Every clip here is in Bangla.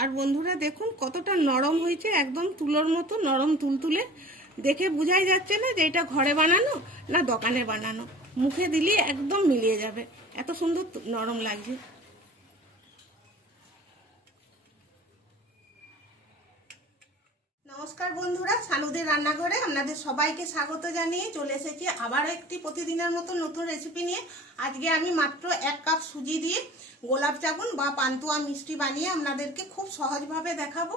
আর বন্ধুরা দেখুন কতটা নরম হয়েছে, একদম তুলোর মতো নরম তুলতুলে। দেখে বোঝাই যাচ্ছে না যে এটা ঘরে বানানো না দোকানে বানানো। মুখে দিলেই একদম মিলিয়ে যাবে। এত সুন্দর নরম লাগছে। নমস্কার বন্ধুরা সানুদের রান্নাঘরে আপনাদের সবাইকে স্বাগত জানিয়ে চলে এসেছি আবারও একটি প্রতিদিনের মতো নতুন রেসিপি নিয়ে। আজকে আমি মাত্র এক কাপ সুজি দিয়ে গোলাপ জামুন বা পান্তুয়া মিষ্টি বানিয়ে আপনাদেরকে খুব সহজভাবে দেখাবো।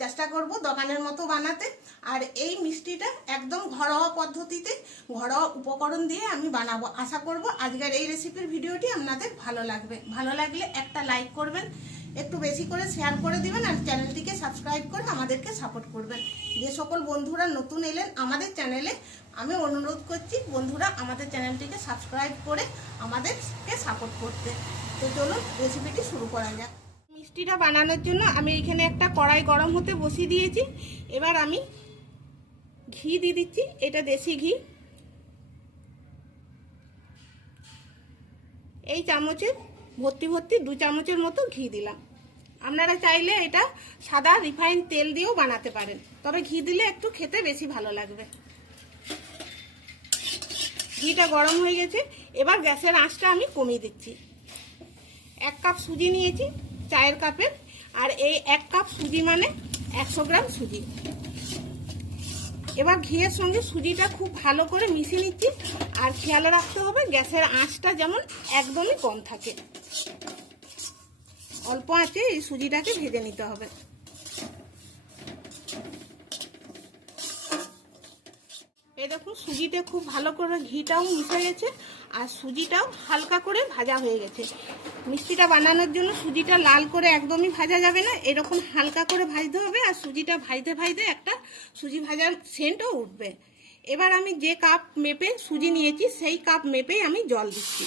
চেষ্টা করব দোকানের মতো বানাতে। আর এই মিষ্টিটা একদম ঘরোয়া পদ্ধতিতে, ঘরোয়া উপকরণ দিয়ে আমি বানাবো। আশা করব আজকের এই রেসিপির ভিডিওটি আপনাদের ভালো লাগবে। ভালো লাগলে একটা লাইক করবেন একটু বেশি করে শেয়ার করে দিবেন আর চ্যানেলটিকে সাবস্ক্রাইব করে আমাদেরকে সাপোর্ট করবেন। যে সকল বন্ধুরা নতুন এলেন আমাদের চ্যানেলে আমি অনুরোধ করছি বন্ধুরা আমাদের চ্যানেলটিকে সাবস্ক্রাইব করে আমাদেরকে সাপোর্ট করতে। তো চলুন রেসিপিটি শুরু করা যাক। মিষ্টিটা বানানোর জন্য আমি এখানে একটা কড়াই গরম হতে বসিয়ে দিয়েছি। এবার আমি ঘি দিয়ে দিচ্ছি, এটা দেশি ঘি। এই চামচের ভর্তি ভর্তি দু চামচের মতো ঘি দিলাম। আপনারা চাইলে এটা সাদা রিফাইন তেল দিয়েও বানাতে পারেন। তবে ঘি দিলে একটু খেতে বেশি ভালো লাগবে। ঘিটা গরম হয়ে গেছে। এবার গ্যাসের আঁচটা আমি কমিয়ে দিচ্ছি। এক কাপ সুজি নিয়েছি, চায়ের কাপের। আর এই এক কাপ সুজি মানে একশো গ্রাম সুজি। এবার ঘিয়ের সঙ্গে সুজিটা খুব ভালো করে মিশিয়ে নিচ্ছি। আর খেয়াল রাখতে হবে গ্যাসের আঁচটা যেমন একদমই কম থাকে। অল্প আঁচে এই সুজিটাকে ভেজে নিতে হবে। এই দেখুন, সুজিতে খুব ভালো করে ঘিটাও মিশে গেছে, আর সুজিটাও হালকা করে ভাজা হয়ে গেছে। মিষ্টিটা বানানোর জন্য সুজিটা লাল করে একদমই ভাজা যাবে না, এরকম হালকা করে ভাজতে হবে, আর সুজিটা ভাজতে ভাজতে একটা সুজি ভাজার সেন্টও উঠবে। এবার আমি যে কাপ মেপে সুজি নিয়েছি, সেই কাপ মেপেই আমি জল দিচ্ছি।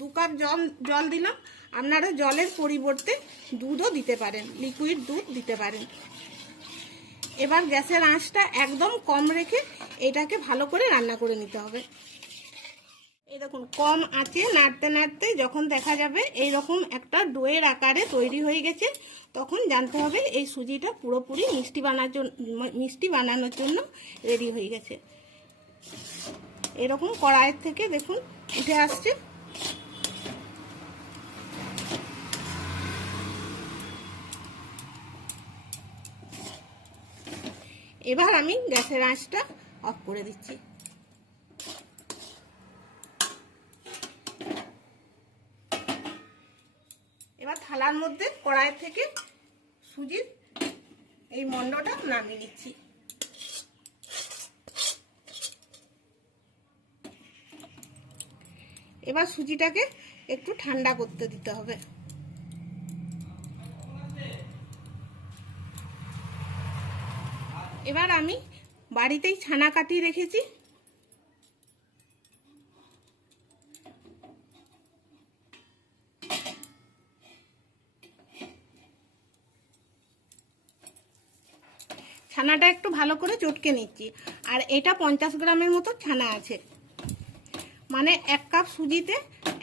দু কাপ জল জল দিলাম। আপনারা জলের পরিবর্তে দুধও দিতে পারেন লিকুইড দুধ দিতে পারেন। এবার গ্যাসের আঁচটা একদম কম রেখে এটাকে ভালো করে রান্না করে নিতে হবে। এই দেখুন, কম আঁচে নাড়তে নাড়তে যখন দেখা যাবে এই রকম একটা ডোয়ের আকারে তৈরি হয়ে গেছে, তখন জানতে হবে এই সুজিটা পুরোপুরি মিষ্টি বানার জন্য মিষ্টি বানানোর জন্য রেডি হয়ে গেছে। এরকম কড়াইয়ের থেকে দেখুন, উঠে আসছে। এবার আমি গ্যাসের আঁচটা অফ করে দিচ্ছি। এবার থালার মধ্যে কড়াই থেকে সুজির এই মন্ডটা নামিয়ে দিচ্ছি এবার সুজিটাকে একটু ঠান্ডা করতে দিতে হবে। এবার আমি বাড়িতেই ছানা কাটিয়ে রেখেছি। ছানাটা একটু ভালো করে চটকে নিচ্ছি। আর এটা পঞ্চাশ গ্রামের মতো ছানা আছে। মানে এক কাপ সুজিতে,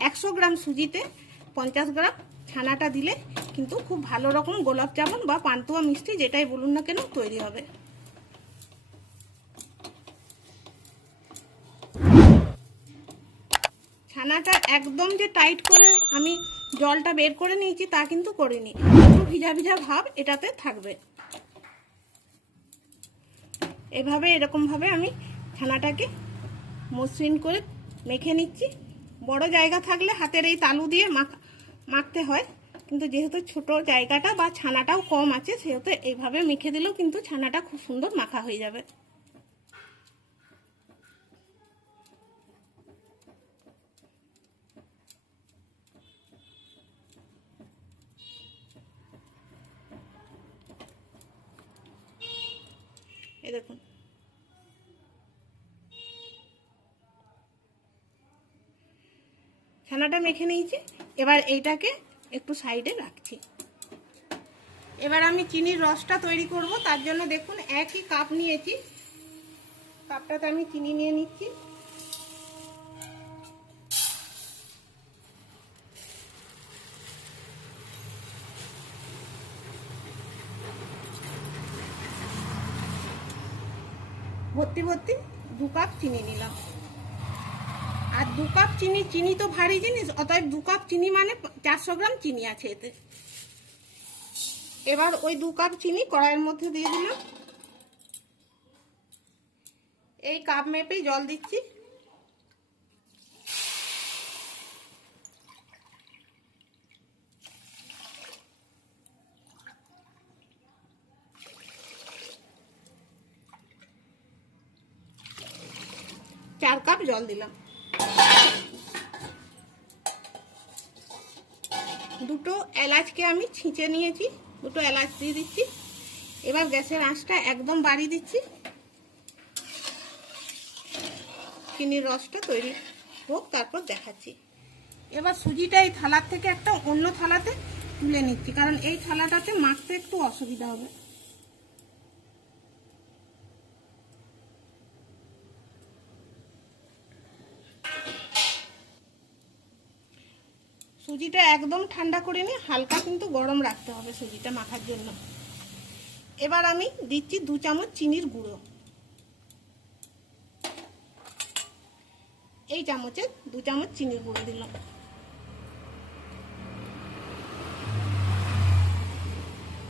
একশো গ্রাম সুজিতে পঞ্চাশ গ্রাম ছানাটা দিলে কিন্তু খুব ভালো রকম গোলাপ জামুন বা পান্তুয়া মিষ্টি যেটাই বলুন না কেন তৈরি হবে। ছানাটা একদম যে টাইট করে আমি জলটা বের করে নিয়েছি, তা কিন্তু করিনি। একটু ভিজা ভিজা ভাব এটাতে থাকবে। এভাবে, এরকমভাবে আমি ছানাটাকে মসৃণ করে মেখে নিচ্ছি। বড় জায়গা থাকলে হাতের এই তালু দিয়ে মাখ, মাখতে হয়। কিন্তু যেহেতু ছোট জায়গাটা বা ছানাটাও কম আছে, সেহেতু এইভাবে মেখে দিলেও কিন্তু ছানাটা খুব সুন্দর মাখা হয়ে যাবে। ছানাটা মেখে নিয়েছি। এবার এইটাকে একটু সাইডে রাখছি। এবার আমি চিনির রসটা তৈরি করব। তার জন্য দেখুন, একই কাপ নিয়েছি। কাপটাতে আমি চিনি নিয়ে নিচ্ছি। ভর্তি ভর্তি দু কাপ চিনি নিলাম। দু কাপ চিনি চিনি তো ভারী জিনিস, অতএব দু কাপ চিনি মানে চারশো গ্রাম চিনি আছে এতে। এবার ওই দু কাপ চিনি কড়াইয়ের মধ্যে দিয়ে দিলাম। এই কাপ মেপেই জল দিচ্ছি। চার কাপ জল দিলাম। দুটো এলাচকে আমি ছিঁচে নিয়েছি, দুটো এলাচ দিয়ে দিচ্ছি। এবার গ্যাসের আঁচটা একদম বাড়িয়ে দিচ্ছি। চিনির রসটা তৈরি হোক, তারপর দেখাচ্ছি। এবার সুজিটা এই থালার থেকে একটা অন্য থালাতে তুলে নিচ্ছি, কারণ এই থালাটাতে মাখতে একটু অসুবিধা হবে। সুজিটা একদম ঠান্ডা করে নিয়ে হালকা কিন্তু গরম রাখতে হবে সুজিটা মাখার জন্য। এবার আমি দিচ্ছি দু চামচ চিনির গুঁড়ো। এই চামচে দু চামচ চিনির গুঁড়ো দিলাম।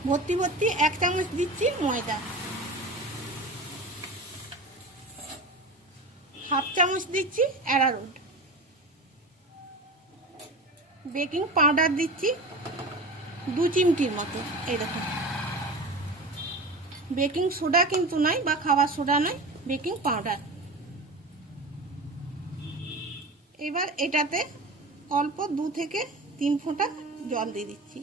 ভর্তি ভর্তি এক চামচ দিচ্ছি ময়দা। হাফ চামচ দিচ্ছি অ্যারারুট বেকিং পাউডার দিচ্ছি দু চিমটির মতো, এই দেখুন বেকিং সোডা কিন্তু নয় বা খাবার সোডা নয়, বেকিং পাউডার। এবার এটাতে অল্প দু থেকে তিন ফোঁটা জল দিয়ে দিচ্ছি।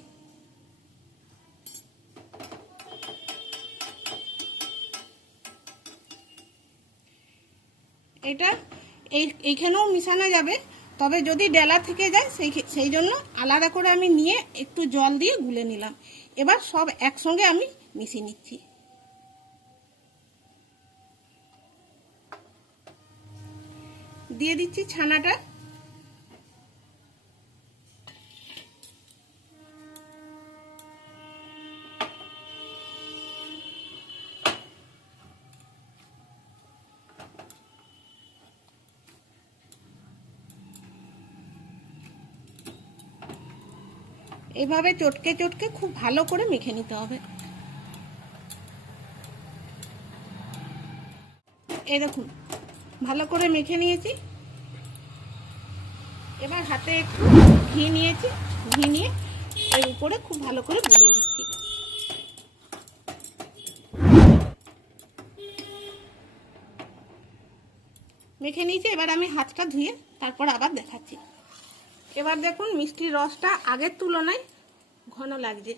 এটা এই এইখানেও মিশানো যাবে তবে যদি ডেলা থেকে যায়, সেই সেই জন্য আলাদা করে আমি নিয়ে একটু জল দিয়ে গুলে নিলাম। এবার সব একসঙ্গে আমি মিশিয়ে নিচ্ছি। দিয়ে দিচ্ছি ছানাটা। এভাবে চটকে চটকে খুব ভালো করে মেখে নিতে হবে। এই দেখুন, ভালো করে মেখে নিয়েছি। এবার হাতে একটু ঘি নিয়েছি। ঘি নিয়ে এর উপরে খুব ভালো করে বুলিয়ে দিচ্ছি মেখে নিয়েছি, এবার আমি হাতটা ধুয়ে তারপর আবার দেখাচ্ছি। এবার দেখুন মিষ্টির রসটা আগের তুলনায় ঘন লাগছে।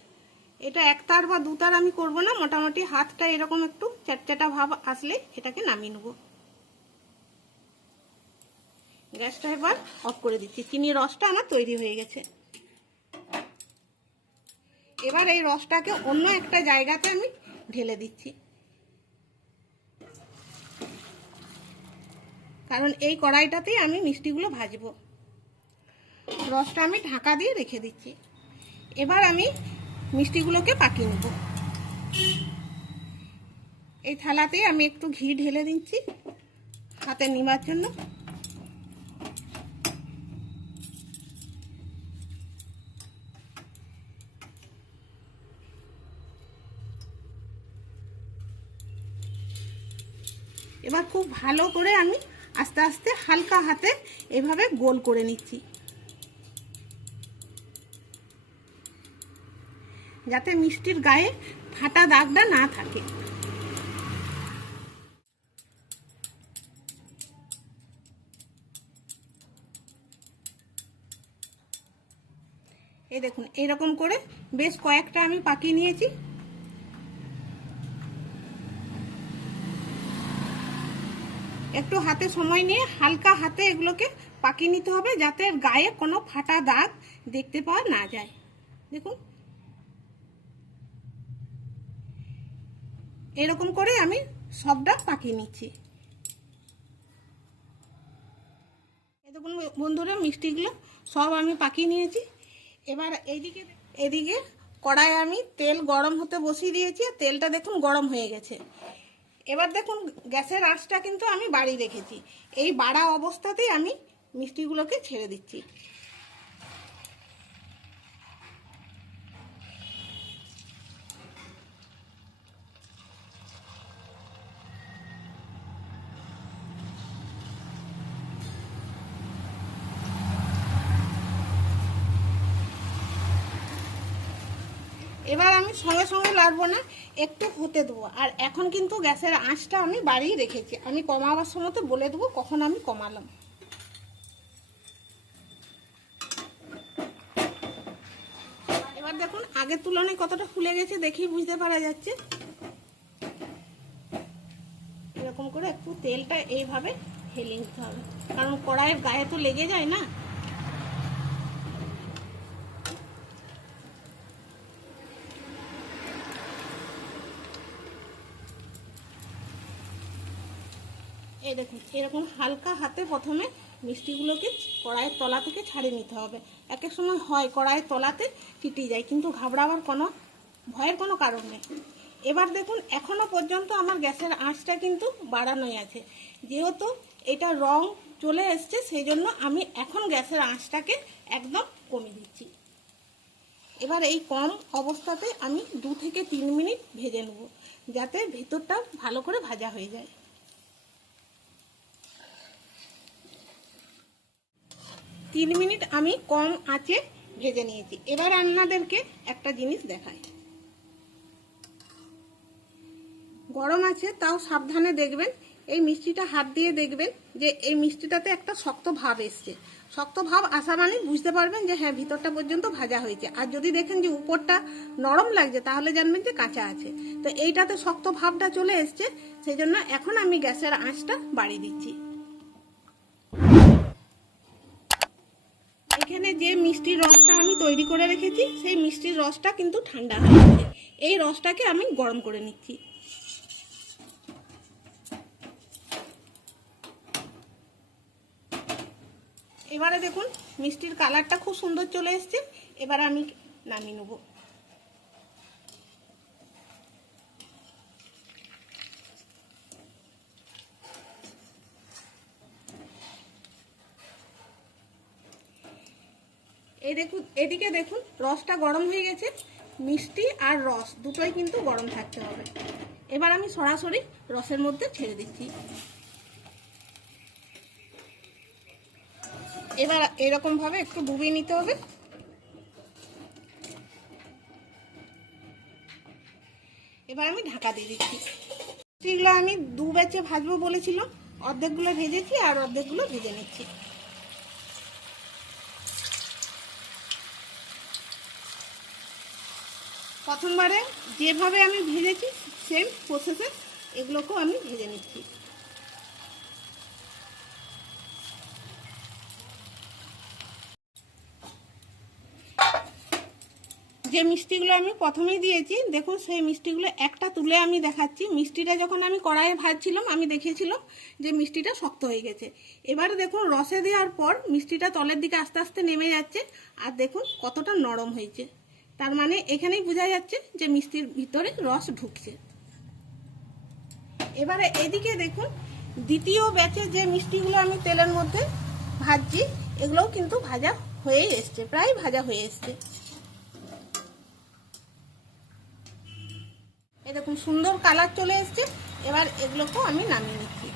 এটা একতার বা দুতার আমি করব না, মোটামুটি হাতটা এরকম একটু চ্যাটচ্যাটা ভাব আসলে এটাকে নামিয়ে নেব। গ্যাসটা এবার অফ করে দিচ্ছি। চিনির রসটা আমার তৈরি হয়ে গেছে। এবার এই রসটাকে অন্য একটা জায়গাতে আমি ঢেলে দিচ্ছি। কারণ এই কড়াইটাতেই আমি মিষ্টিগুলো ভাজবো। রসটা আমি ঢাকা দিয়ে রেখে দিচ্ছি। এবার আমি মিষ্টিগুলোকে পাকিয়ে নেব। এই থালাতে আমি একটু ঘি ঢেলে দিচ্ছি হাতে নিবার জন্য। এবার খুব ভালো করে আমি আস্তে আস্তে হালকা হাতে এভাবে গোল করে নিচ্ছি। যাতে মিষ্টির গায়ে ফাটা দাগটা না থাকে। এই দেখুন এরকম করে বেশ কয়েকটা আমি পাকিয়ে নিয়েছি। একটু হাতে সময় নিয়ে হালকা হাতে এগুলোকে পাকিয়ে নিতে হবে যাতে গায়ে কোনো ফাটা দাগ দেখতে পাওয়া না যায়। দেখুন এরকম করে আমি সবটা পাকিয়ে নিচ্ছি। দেখুন বন্ধুরা, মিষ্টিগুলো সব আমি পাকিয়ে নিয়েছি। এবার এইদিকে, এদিকে কড়াই আমি তেল গরম হতে বসিয়ে দিয়েছি তেলটা দেখুন গরম হয়ে গেছে। এবার দেখুন গ্যাসের আঁচটা কিন্তু আমি বাড়ি রেখেছি। এই বাড়া অবস্থাতেই আমি মিষ্টিগুলোকে ছেড়ে দিচ্ছি। এবার আমি সঙ্গে সঙ্গে লাড়বো না, একটু হতে দেবো। আর এখন কিন্তু গ্যাসের আঁচটা আমি বাড়িয়ে রেখেছি। আমি কমাবার সময় তো বলে দেবো, কখন আমি কমালাম। এবার দেখুন, আগের তুলনায় কতটা ফুলে গেছে দেখেই বুঝতে পারা যাচ্ছে। এরকম করে একটু তেলটা এইভাবে ঢেলে নিতে হবে। কারণ কড়াইয়ের গায়ে তো লেগে যায় না। এই দেখুন, এরকম হালকা হাতে প্রথমে মিষ্টিগুলোকে কড়াইয়ের তলা থেকে ছাড়িয়ে নিতে হবে। এক এক সময় হয়, কড়াইয়ের তলাতে চিটি যায়, কিন্তু ঘাবড়াবার কোনো, ভয়ের কোনো কারণ নেই। এবার দেখুন, এখনও পর্যন্ত আমার গ্যাসের আঁচটা কিন্তু বাড়ানোই আছে। যেহেতু এটা রং চলে এসছে, সেই জন্য আমি এখন গ্যাসের আঁচটাকে একদম কমিয়ে দিচ্ছি। এবার এই কম অবস্থাতে আমি দু থেকে তিন মিনিট ভেজে নেব, যাতে ভেতরটা ভালো করে ভাজা হয়ে যায়। তিন মিনিট আমি কম আঁচে ভেজে নিয়েছি। এবার আপনাদেরকে একটা জিনিস দেখাই। গরম আছে, তাও সাবধানে দেখবেন। এই মিষ্টিটা হাত দিয়ে দেখবেন যে এই মিষ্টিটাতে একটা শক্ত ভাব এসছে। শক্ত ভাব আসা মানে বুঝতে পারবেন যে হ্যাঁ ভিতরটা পর্যন্ত ভাজা হয়েছে। আর যদি দেখেন যে উপরটা নরম লাগছে, তাহলে জানবেন যে কাঁচা আছে। তো এইটাতে শক্ত ভাবটা চলে এসছে সেই জন্য এখন আমি গ্যাসের আঁচটা বাড়িয়ে দিচ্ছি এখানে যে মিষ্টির রসটা আমি তৈরি করে রেখেছি, সেই মিষ্টির রসটা কিন্তু ঠান্ডা হয়ে গেছে। এই রসটাকে আমি গরম করে নিচ্ছি। এবারে দেখুন, মিষ্টির কালারটা খুব সুন্দর চলে এসছে। এবার আমি নামিয়ে নেব। এই দেখুন, এদিকে দেখুন, রসটা গরম হয়ে গেছে। মিষ্টি আর রস, দুটোই কিন্তু গরম থাকতে হবে। এবার আমি সরাসরি রসের মধ্যে ছেড়ে দিচ্ছি। এবার এরকম ভাবে একটু ডুবিয়ে নিতে হবে। এবার আমি ঢাকা দিয়ে দিচ্ছি। সেগুলো আমি দু ব্যাচে ভাজবো বলেছিলাম, অর্ধেকগুলো ভেজেছি আর অর্ধেকগুলো ভেজে নিচ্ছি। প্রথমবারে যেভাবে আমি ভেজেছি সেম প্রসেসে এগুলোকেও আমি ভেজে নিচ্ছি। যে মিষ্টিগুলো আমি প্রথমেই দিয়েছি, দেখুন সেই মিষ্টিগুলো একটা তুলে আমি দেখাচ্ছি। মিষ্টিটা যখন আমি কড়াইয়ে ভাজছিলাম, আমি দেখেছিলাম যে মিষ্টিটা শক্ত হয়ে গেছে। এবারে দেখুন রসে দেওয়ার পর মিষ্টিটা তলের দিকে আস্তে আস্তে নেমে যাচ্ছে, আর দেখুন কতটা নরম হয়েছে। তার মানে এখানেই বোঝা যাচ্ছে যে মিষ্টির ভিতরে রস ঢুকছে। এবারে এদিকে দেখুন, দ্বিতীয় ব্যাচে যে মিষ্টিগুলো আমি তেলের মধ্যে ভাজছি, এগুলোও কিন্তু ভাজা হয়েই এসছে, প্রায় ভাজা হয়ে এসছে। দেখুন, সুন্দর কালার চলে এসছে। এবার এগুলোকেও আমি নামিয়ে নিচ্ছি।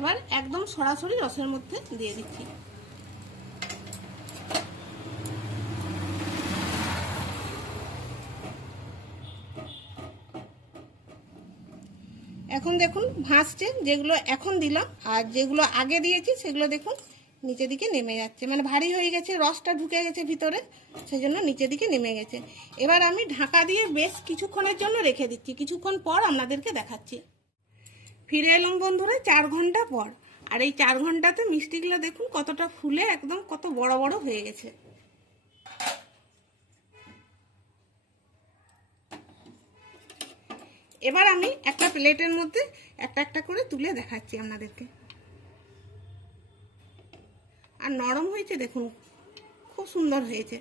এবার একদম সরাসরি রসের মধ্যে দিয়ে দিচ্ছি। এখন দেখুন ভাসছে যেগুলো এখন দিলাম, আর যেগুলো আগে দিয়েছি, সেগুলো দেখুন নিচের দিকে নেমে যাচ্ছে। মানে ভারী হয়ে গেছে, রসটা ঢুকে গেছে ভিতরে সেই জন্য নিচের দিকে নেমে গেছে। এবার আমি ঢাকা দিয়ে বেশ কিছুক্ষণের জন্য রেখে দিচ্ছি। কিছুক্ষণ পর আপনাদেরকে দেখাচ্ছি। ফিরে এলাম বন্ধুরা চার ঘণ্টা পর। আর এই চার ঘন্টাতে মিষ্টিগুলো দেখুন কতটা ফুলে, একদম কত বড় বড় হয়ে গেছে। এবার আমি একটা প্লেটের মধ্যে একটা একটা করে তুলে দেখাচ্ছি আপনাদেরকে। আর নরম হয়েছে দেখুন, খুব সুন্দর হয়েছে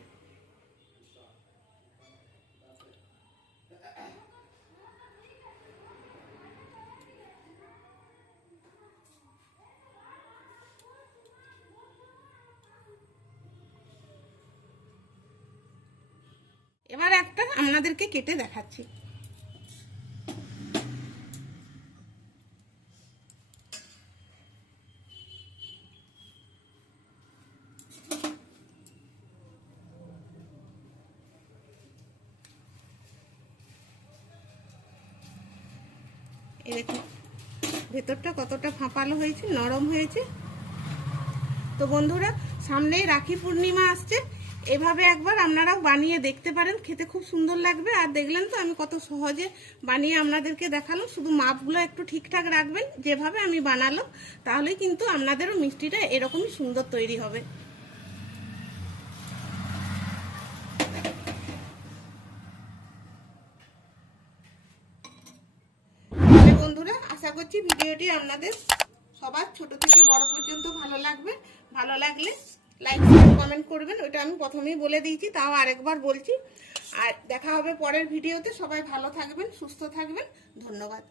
এবার একটা আপনাদেরকে কেটে দেখাচ্ছি। ভেতরটা কতটা ফাঁপালো হয়েছে, নরম হয়েছে। তো বন্ধুরা, সামনেই রাখি পূর্ণিমা আসছে। এভাবে একবার আপনারাও বানিয়ে দেখতে পারেন, খেতে খুব সুন্দর লাগবে। আর দেখলেন তো আমি কত সহজে বানিয়ে আপনাদেরকে দেখালাম, শুধু মাপগুলো একটু ঠিকঠাক রাখবেন, যেভাবে আমি বানালো তাহলেই কিন্তু আপনাদেরও মিষ্টিটা এরকমই সুন্দর তৈরি হবে। বন্ধুরা, আশা করছি ভিডিওটি আপনাদের সবার ছোট থেকে বড় পর্যন্ত ভালো লাগবে। ভালো লাগলে লাইক কমেন্ট করবেন, ওইটা আমি প্রথমেই বলে দিয়েছি, তাও আরেকবার বলছি। আর দেখা হবে পরের ভিডিওতে, সবাই ভালো থাকবেন, সুস্থ থাকবেন, ধন্যবাদ।